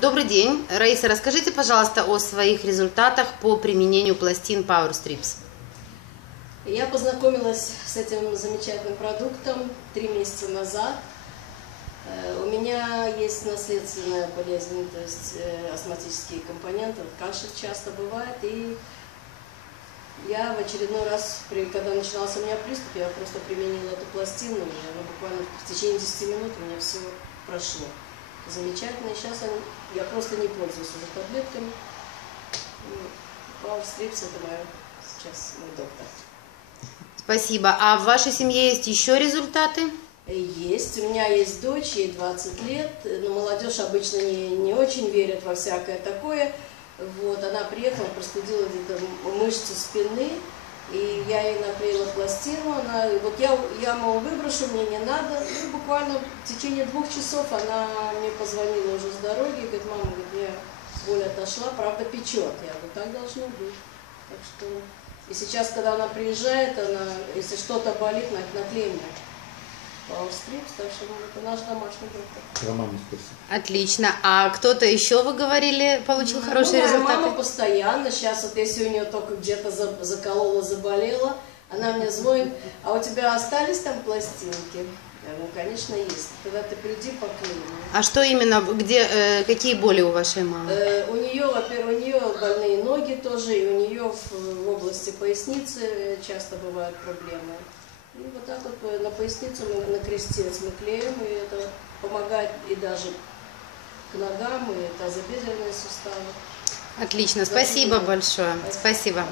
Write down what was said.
Добрый день. Раиса, расскажите, пожалуйста, о своих результатах по применению пластин Power Strips. Я познакомилась с этим замечательным продуктом 3 месяца назад. У меня есть наследственная болезнь, то есть астматические компоненты, кашель часто бывает. И я в очередной раз, когда начинался у меня приступ, я просто применила эту пластину, и буквально в течение 10 минут у меня все прошло. Замечательно. И сейчас я просто не пользуюсь уже таблетками. Power Strips это сейчас мой доктор. Спасибо. А в вашей семье есть еще результаты? Есть. У меня есть дочь, ей 20 лет, но молодежь обычно не очень верит во всякое такое. Вот, она приехала, простудила где-то мышцы спины, и я ей наклеила пластину. Вот я мол, выброшу, мне не надо. И буквально в течение 2 часов она мне позвонила уже с дороги, говорит: мама, говорит, мне боль отошла, правда печет. Я говорю, так должно быть. Так что, и сейчас, когда она приезжает, если что-то болит, наклеим мне Power Strips, так что это наш домашний доктор. Отлично. А кто-то еще, вы говорили, получил хорошие результаты? Мама постоянно. Сейчас вот если у нее только где-то заколола, заболела, она мне звонит: а у тебя остались там пластинки? Я говорю, конечно, есть. Тогда ты приди, поклеим. А что именно, какие боли у вашей мамы? У нее, во-первых, у нее больные ноги тоже, и у нее в области поясницы часто бывают проблемы. И вот так вот на поясницу, на крестец мы клеим, и это помогает и даже к ногам, и тазобедренные суставы. Отлично, спасибо большое. Спасибо.